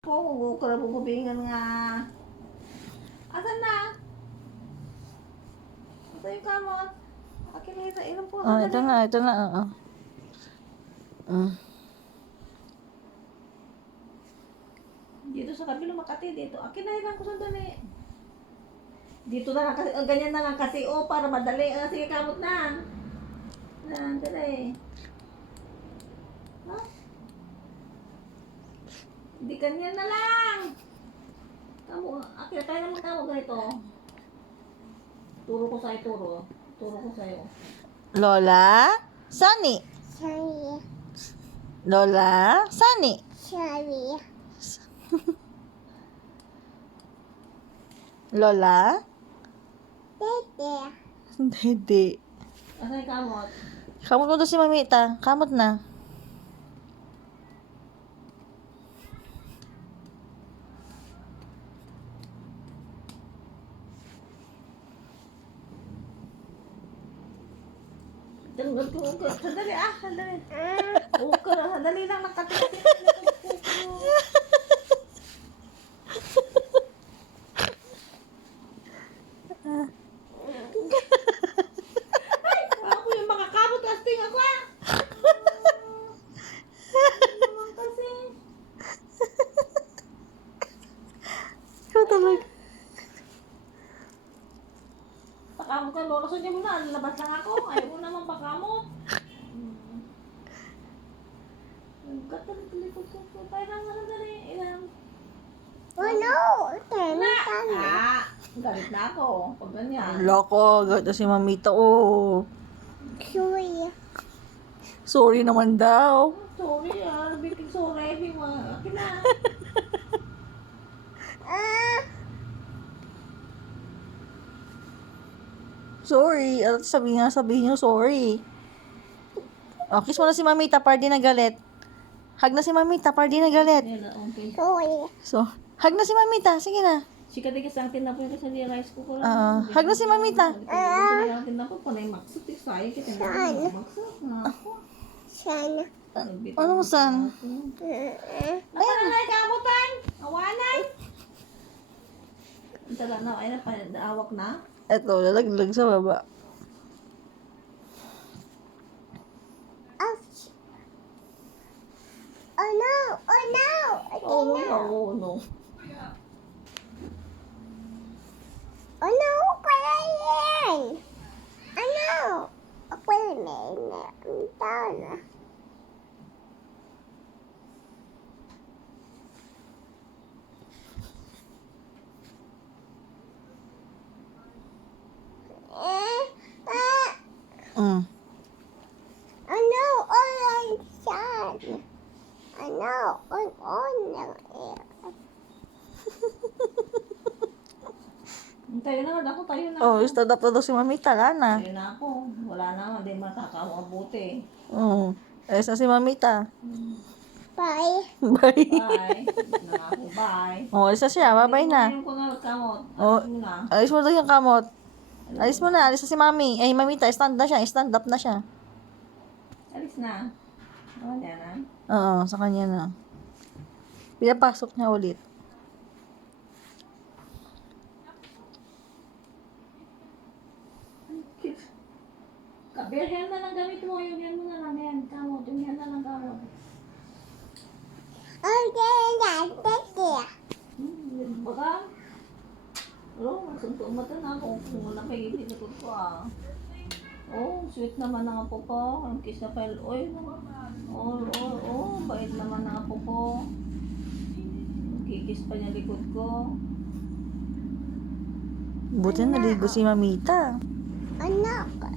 ako. Huwag ko na bububingan nga. Asan na? Ito yung kamot. Akin na ito. Ilan po? Oh, ito na. Dito sa kabila Makati. Dito. Akin na ilan ko sandali. Dito na lang kasi. Ganyan na lang kasi. Para madali. Sige, kamot na. Dali. Ha? Hindi ganyan na lang. Kaya naman kamo ganito. Turo ko sa'yo. Turo ko sa'yo. Lola? Sunny? Sorry. Lola? Sunny? Sorry. Lola? Dede. Hindi. Asan yung kamot? Kamot mo to si Mamita. Kamot na. Huwag ka. Sandali. Huwag ka. Sandali lang. Nakatingin. Ako yung mga kamot. Asting ako naman kasi. Ikaw talaga. Pakamot ka. Lola. Sunyan mo na. Labas lang ako. Ayaw mo naman pakamot. Likod ko. Tayo lang na sandali. Ilang. Oh no! Tama. Galit na ako. Pag ganyan. Loko. Gato si Mamita. Oh. Sorry. Sorry naman daw. Sorry nabiting sorry. Akin na. Sorry. At sabihin niyo sorry. Oh, kiss mo na si Mamita para di na galit. Hug na si Mamita para di na galit. Okay. Sorry. So, hug na si Mamita. Sige na. Sikatigas ang tinapo yung kasi rice ko ko Hug na si Mamita. Kasi ang tinapo pa na yung maksut. Sayang kita na maksut na ako. Sana. Anong san? Ayan na na kamutan. Awanay. Tala na. Ayun na. Naawak na. Eto, lalaglag sa baba. Ouch. Oh no! Oh no! Oh no. Oh no! Kaya yan! Ano? Ako yun eh. Ang tao na. Mm. Ano? Online siyan. Ano? On lang eh. Tayo na. Ako tayo na. Oh, stand up na daw si Mamita. Lana. Tayo na ako. Wala na. Hindi makakabuti. Ayos na si Mamita. Bye. Bye. Bye. Na ako. Bye. Oh, alis na siya. Bye-bye na. Yung pangalat kamot. Oh. Alis mo na. Alis mo daw yung kamot. Alis mo na. Alis na si Mami. Ay, Mamita, stand na siya. Stand up na siya. Alis na. Wala na. Oo, sa kanya na. Pinapasok niya ulit. Kabirhen na lang gamit mo. Yung yan mo na lang yan. Kamot. Yung yan na lang kamot. Okay, that's it. Baka. Suntuin mo ito na kung wala kayo pinagod ko sweet naman ang apo ko. Ang kiss na file oil. Bait naman ang apo ko. Kikis pa niya likod ko. Buti naligo si Mamita. Anak.